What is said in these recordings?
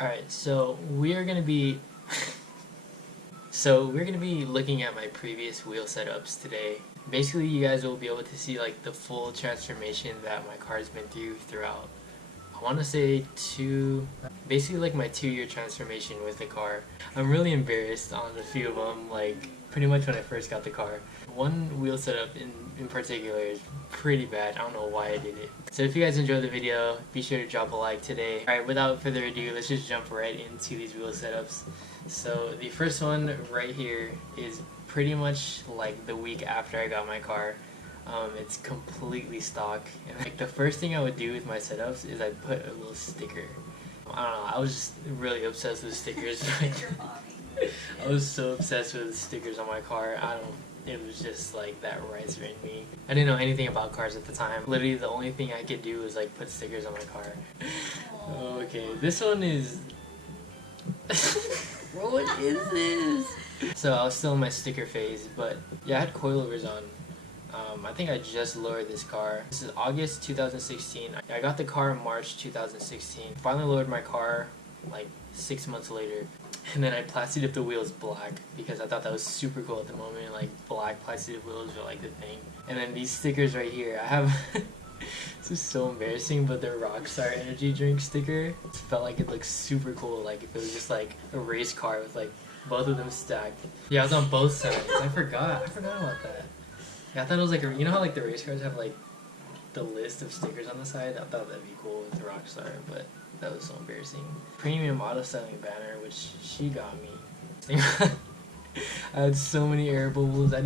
Alright, so we're gonna be looking at my previous wheel setups today. Basically, you guys will be able to see like the full transformation that my car's been throughout. I want to say basically like my 2-year transformation with the car. I'm really embarrassed on a few of them, like pretty much when I first got the car. One wheel setup in particular is pretty bad. I don't know why I did it. So if you guys enjoyed the video, be sure to drop a like today. Alright, without further ado, let's just jump right into these wheel setups. So the first one right here is pretty much like the week after I got my car. It's completely stock, and like the first thing I would do with my setups is I'd put a little sticker. I don't know, I was just really obsessed with stickers. I was so obsessed with stickers on my car. It was just like that riser in me. I didn't know anything about cars at the time. Literally the only thing I could do was like put stickers on my car. Okay, this one is what is this? So I was still in my sticker phase, but yeah, I had coilovers on. I think I just lowered this car. This is August 2016. I got the car in March 2016. Finally lowered my car like 6 months later. And then I plastied up the wheels black because I thought that was super cool at the moment. Like black plastied wheels are like the thing. And then these stickers right here, I have this is so embarrassing, but the Rockstar energy drink sticker, it felt like it looked super cool, like if it was just like a race car with like both of them stacked. Yeah, I was on both sides. I forgot about that. Yeah, I thought it was like you know how like the race cars have like the list of stickers on the side? I thought that'd be cool with the Rockstar, but that was so embarrassing. Premium auto styling banner, which she got me. I had so many air bubbles. I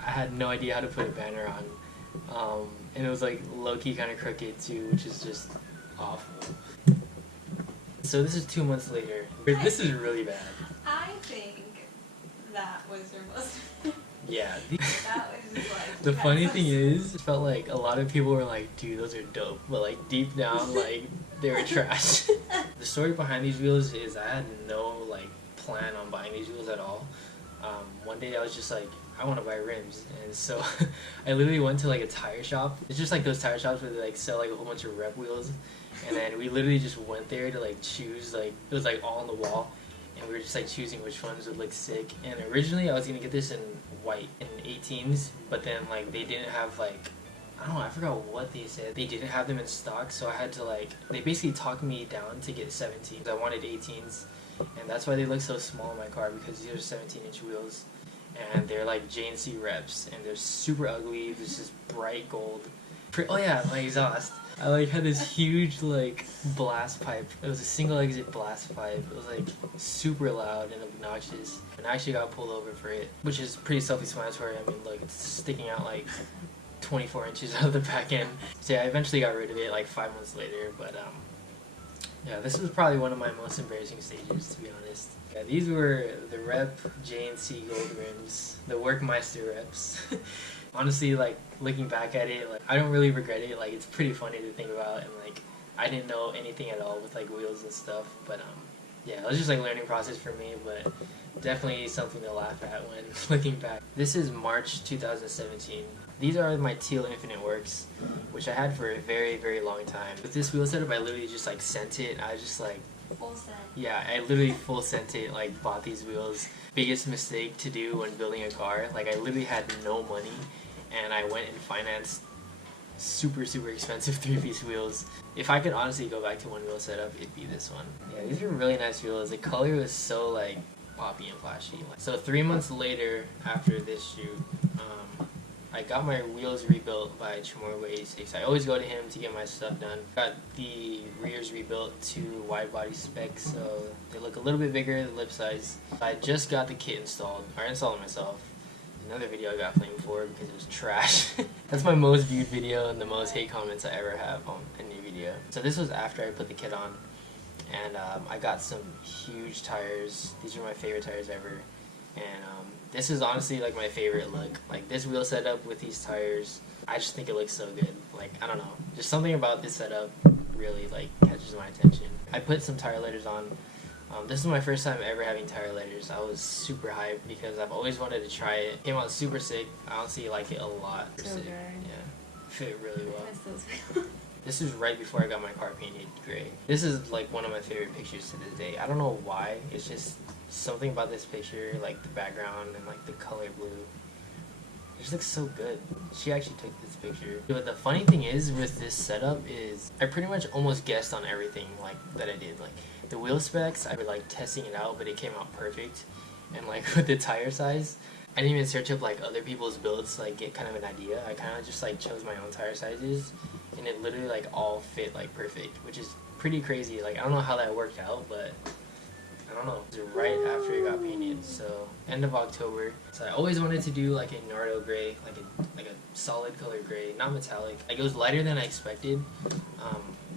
had no idea how to put a banner on. And it was like low-key kind of crooked too, which is just awful. So this is 2 months later. This is really bad. I think that was your most... Yeah. That was just like... The funny thing is, it felt like a lot of people were like, dude, those are dope. But like deep down, like, they were trash. The story behind these wheels is I had no like plan on buying these wheels at all. One day I was just like, I want to buy rims, and so I literally went to like a tire shop. It's just like those tire shops where they like sell like a whole bunch of rep wheels, and then we literally just went there to like choose, like it was like all on the wall, and we were just like choosing which ones would look sick. And originally I was gonna get this in white in 18s, but then like they didn't have like, I don't know, I forgot what they said. They didn't have them in stock, so I had to like, they basically talked me down to get 17s. I wanted 18s, and that's why they look so small in my car, because these are 17-inch wheels. And they're like J&C reps, and they're super ugly. This is bright gold. Oh yeah, my exhaust. I like had this huge like blast pipe. It was a single exit blast pipe. It was like super loud and obnoxious. And I actually got pulled over for it, which is pretty self-explanatory. I mean, look, it's sticking out like 24 inches out of the back end. So yeah, I eventually got rid of it like 5 months later. But yeah, this was probably one of my most embarrassing stages, to be honest. Yeah, these were the rep J&C gold rims, the Workmeister reps. Honestly, like looking back at it, like I don't really regret it. Like it's pretty funny to think about, and like I didn't know anything at all with like wheels and stuff. But yeah, it was just like a learning process for me, but definitely something to laugh at when looking back. This is March 2017. These are my teal Infinite Works, which I had for a very, very long time. With this wheel setup, I literally just like sent it. I was just like, Full sent. yeah, I literally full sent it, like bought these wheels. Biggest mistake to do when building a car. Like I literally had no money, and I went and financed super, super expensive 3-piece wheels. If I could honestly go back to one wheel setup, it'd be this one. Yeah, these are really nice wheels. The color was so like poppy and flashy. So 3 months later, after this shoot, I got my wheels rebuilt by Chamorro86. I always go to him to get my stuff done. Got the rears rebuilt to wide body specs, so they look a little bit bigger, the lip size. I just got the kit installed, or installed it myself. Another video I got flamed for because it was trash. That's my most viewed video and the most hate comments I ever have on any video. So this was after I put the kit on, and I got some huge tires. These are my favorite tires ever, and this is honestly like my favorite look. Like this wheel setup with these tires, I just think it looks so good. Like I don't know, just something about this setup really like catches my attention. I put some tire letters on. This is my first time ever having tire letters. I was super hyped because I've always wanted to try it. Came out super sick. I honestly like it a lot. So sick. good. Yeah, fit really well. I miss those wheels. This is right before I got my car painted gray. This is like one of my favorite pictures to this day. I don't know why. It's just something about this picture, like the background and like the color blue. It just looks so good. She actually took this picture. But the funny thing is with this setup is I pretty much almost guessed on everything like that I did. Like the wheel specs, I was like testing it out, but it came out perfect. And like with the tire size, I didn't even search up like other people's builds to like get kind of an idea. I kind of just like chose my own tire sizes, and it literally like all fit like perfect, which is pretty crazy. Like I don't know how that worked out, but I don't know. It was right after it got painted, so end of October. So I always wanted to do like a Nardo gray, like a solid color gray, not metallic. Like it was lighter than I expected.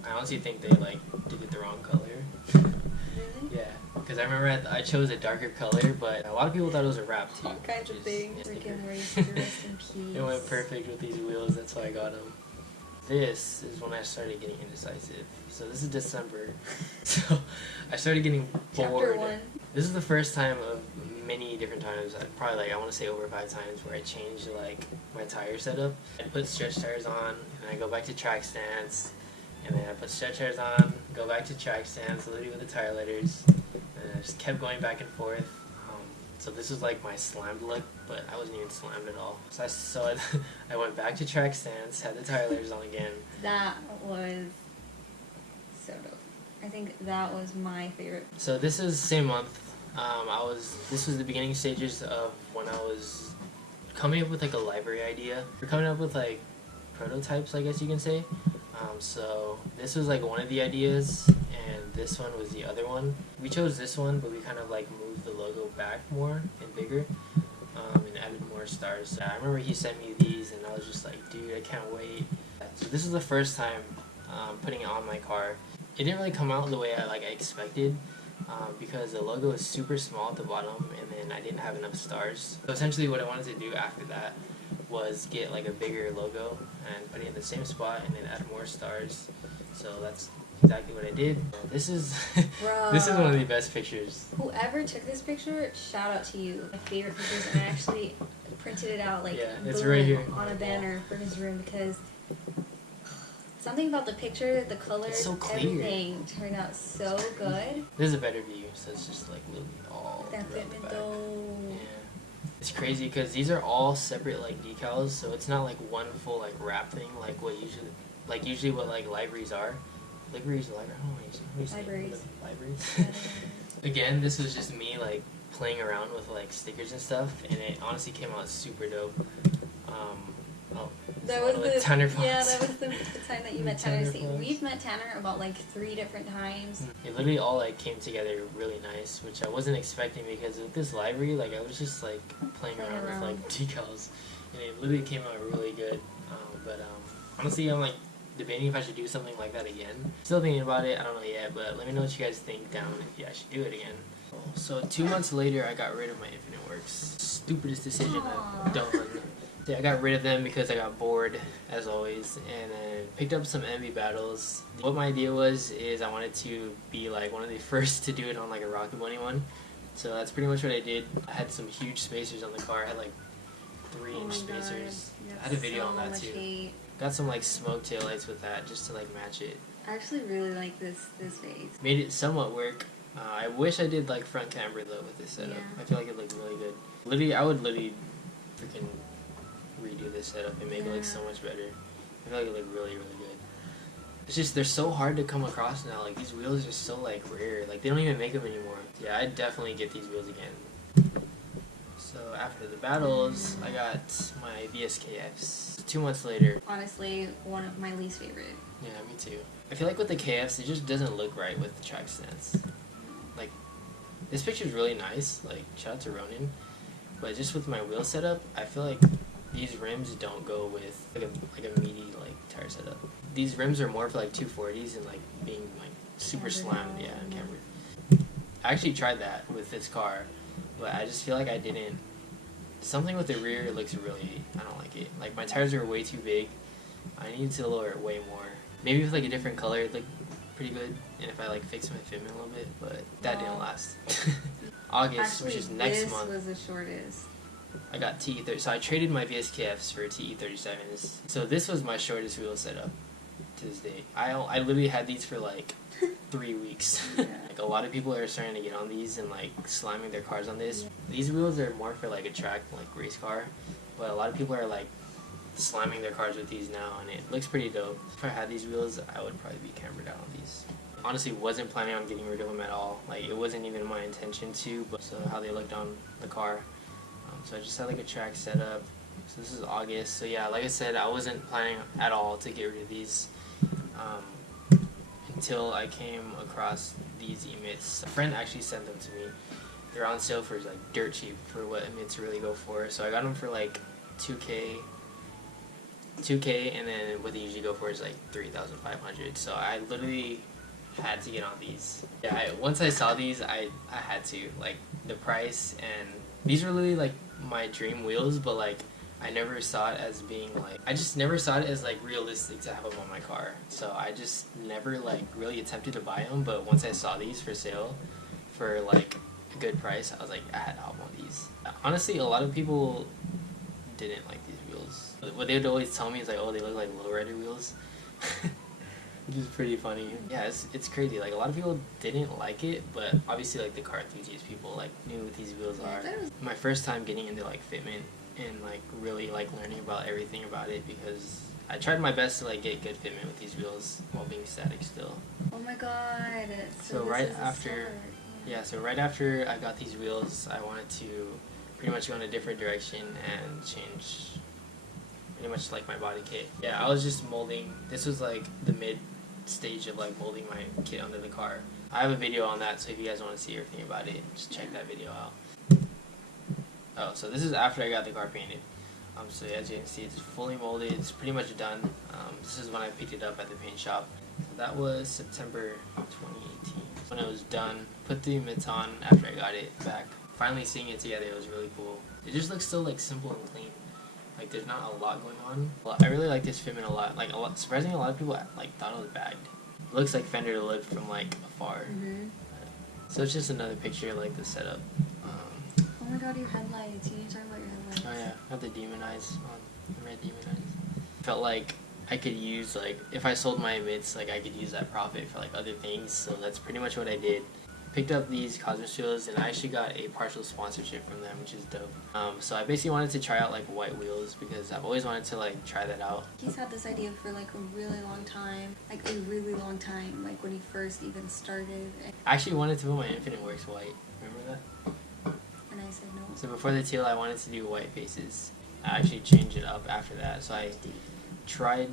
I honestly think they like did it the wrong color. Yeah, because I remember I chose a darker color, but a lot of people thought it was a wrap too. All kinds of things. Freaking rest in peace. It went perfect with these wheels, that's why I got them. This is when I started getting indecisive. So this is December. So I started getting bored. Chapter 1. This is the first time of many different times, probably like I want to say over 5 times, where I changed like my tire setup. I put stretch tires on, and I go back to track stance. And then I put stretch tires on, go back to track stance, literally with the tire letters, and I just kept going back and forth. So this was like my slammed look, but I wasn't even slammed at all. So I went back to track stance, had the tire letters on again. That was so dope. I think that was my favorite. So this is the same month. This was the beginning stages of when I was coming up with like a library idea. We're coming up with like prototypes, I guess you can say. So this was like one of the ideas, and this one was the other one. We chose this one, but we kind of like moved the logo back more and bigger, and added more stars. I remember he sent me these, and I was just like, dude, I can't wait. So this is the first time putting it on my car. It didn't really come out the way I expected, because the logo is super small at the bottom, and then I didn't have enough stars. So essentially what I wanted to do after that was get like a bigger logo and put it in the same spot and then add more stars. So that's exactly what I did. This is this is one of the best pictures. Whoever took this picture, shout out to you. My favorite pictures, and I actually printed it out like yeah, it's right here on a banner for his room, because something about the picture, the colors, so everything turned out so good. This is a better view, so it's just like literally all That throughout the back. though. Yeah. It's crazy because these are all separate like decals, so it's not like one full like wrap thing like usually what like libraries are. Libraries, I don't know what you say. Libraries. Libraries. Again, this was just me like playing around with like stickers and stuff, and it honestly came out super dope. That was the Tanner Fox. Yeah, that was the time that you met Tanner. Tanner Fox. We've met Tanner about like 3 different times. It literally all like came together really nice, which I wasn't expecting, because with this library, like I was just like playing around with like decals, and it literally came out really good. Honestly, I'm like debating if I should do something like that again. Still thinking about it. I don't know yet, but let me know what you guys think down if yeah, I should do it again. So 2 months later, I got rid of my Infinite Works. Stupidest decision I've done. Yeah, I got rid of them because I got bored, as always, and then picked up some Envy Battles. What my idea was I wanted to be like one of the first to do it on like a Rocket Bunny one. So that's pretty much what I did. I had some huge spacers on the car. I had like 3-inch spacers. I had a video on that too. Hate. Got some like smoke taillights with that just to like match it. I actually really like this face. Made it somewhat work. I wish I did like front camera though with this setup. Yeah. I feel like it looked really good. Literally, I would literally freaking redo this setup and make it look so much better. I feel like it looked really, really good. It's just, they're so hard to come across now. Like, these wheels are so, like, rare. Like, they don't even make them anymore. Yeah, I'd definitely get these wheels again. So, after the battles, I got my VSKFs. 2 months later. Honestly, one of my least favorite. Yeah, me too. I feel like with the KFs, it just doesn't look right with the track stance. Like, this picture's really nice. Like, shout out to Ronin. But just with my wheel setup, I feel like these rims don't go with like a meaty like tire setup. These rims are more for like 240s and like being like super slammed, yeah, and cambered. I actually tried that with this car, but I just feel like I didn't. Something with the rear looks really, I don't like it. Like my tires are way too big. I need to lower it way more. Maybe with like a different color, it'd look pretty good. And if I like fix my fitment a little bit, but that didn't last. August, actually, which is next month. This was the shortest. I got TE30, so I traded my VSKFs for TE37s. So this was my shortest wheel setup. to this day. I literally had these for like 3 weeks. Yeah. Like a lot of people are starting to get on these and like slamming their cars on this. These wheels are more for like a track, like race car, but a lot of people are like slamming their cars with these now, and it looks pretty dope. If I had these wheels, I would probably be cambered out on these. Honestly, wasn't planning on getting rid of them at all. Like it wasn't even my intention to, but so how they looked on the car. So I just had like a track setup. So this is August. So yeah, like I said, I wasn't planning at all to get rid of these until I came across these emits. A friend actually sent them to me. They're on sale for like dirt cheap for what emits really go for. So I got them for like 2K, and then what they usually go for is like 3,500. So I literally had to get on these. Yeah, once I saw these, I had to. Like the price, and these were literally like my dream wheels, but like I never saw it as being like, I just never saw it as like realistic to have them on my car. So I just never like really attempted to buy them, but once I saw these for sale for like a good price, I was like, I had to hop on these. Honestly, a lot of people didn't like these wheels. What they would always tell me is like, oh, they look like lowrider wheels. Which is pretty funny. Yeah, it's crazy. Like a lot of people didn't like it, but obviously like the car enthusiast people like knew what these wheels are. My first time getting into like fitment and like really like learning about everything about it, because I tried my best to like get good fitment with these wheels while being static still. Oh my god. So right after, so right after I got these wheels, I wanted to pretty much go in a different direction and change pretty much like my body kit. Yeah, I was just molding. This was like the mid stage of like molding my kit under the car. I have a video on that, so if you guys want to see everything about it, just check that video out. Oh, so this is after I got the car painted. So as you can see, it's fully molded. It's pretty much done. This is when I picked it up at the paint shop. So that was September 2018. When it was done, put the emits on after I got it back. Finally seeing it together, it was really cool. It just looks so like simple and clean. Like there's not a lot going on. Well, I really like this fitment a lot. Like surprisingly, a lot of people like thought it was bagged. It looks like Fender looked from like afar. So it's just another picture of like the setup. Oh my god, your headlights. You need to talk about your headlights. Oh yeah, I have the demon eyes on. The red demon eyes. Felt like I could use like, if I sold my emits, like I could use that profit for like other things. So that's pretty much what I did. Picked up these Cosmos wheels, and I actually got a partial sponsorship from them, which is dope. So I basically wanted to try out like white wheels because I've always wanted to like try that out. He's had this idea for like a really long time, like when he first even started. I actually wanted to put my Infinite Works white. Remember that? And I said no. So before the teal, I wanted to do white faces. I actually changed it up after that. So I tried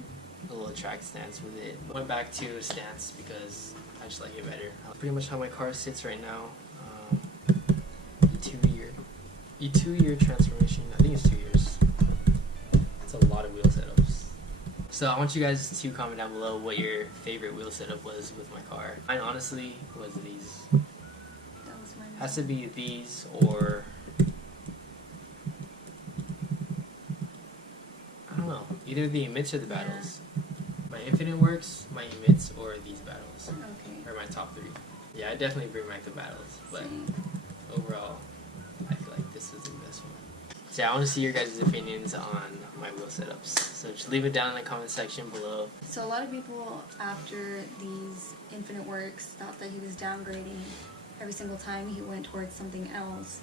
a little track stance with it. Went back to a stance because I just like it better. Pretty much how my car sits right now. E2-year transformation. I think it's 2 years. It's a lot of wheel setups. So I want you guys to comment down below what your favorite wheel setup was with my car. Mine honestly was these. That was mine. Has to be these or I don't know. Either the emits or the battles. My Infinite Works, my emits, or these battles. Okay. Are my top 3. Yeah, I definitely bring back the battles, but overall, I feel like this was the best one. So yeah, I want to see your guys' opinions on my wheel setups. So just leave it down in the comment section below. So a lot of people after these Infinite Works thought that he was downgrading every single time he went towards something else.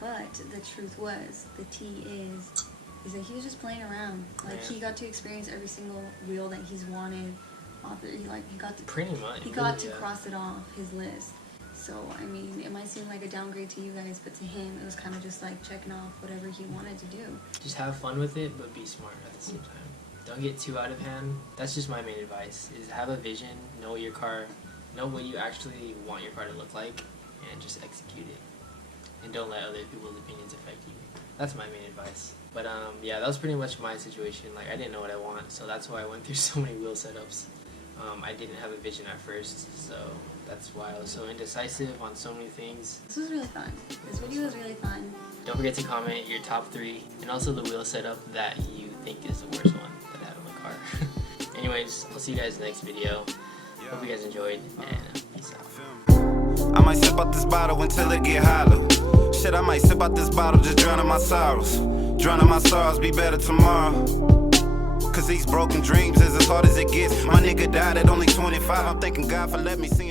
But the truth was, the tea is that he was just playing around. Like he got to experience every single wheel that he's wanted. He got to pretty much. He got to cross it off his list. So I mean, it might seem like a downgrade to you guys, but to him, it was kind of just like checking off whatever he wanted to do. Just have fun with it, but be smart at the same time. Don't get too out of hand. That's just my main advice: is have a vision, know what you actually want your car to look like, and just execute it. And don't let other people's opinions affect you. That's my main advice. But yeah, that was pretty much my situation. Like I didn't know what I want, so that's why I went through so many wheel setups. I didn't have a vision at first, so that's why I was so indecisive on so many things. This was really fun. This video was really fun. Don't forget to comment your top 3 and also the wheel setup that you think is the worst one that I have in my car. Anyways, I'll see you guys in the next video. Hope you guys enjoyed, and peace out. I might sip out this bottle until it get hollow. Shit, I might sip out this bottle, just drowning my sorrows. Drowning my sorrows, be better tomorrow. Cause these broken dreams is as hard as it gets. My nigga died at only 25. I'm thanking God for letting me see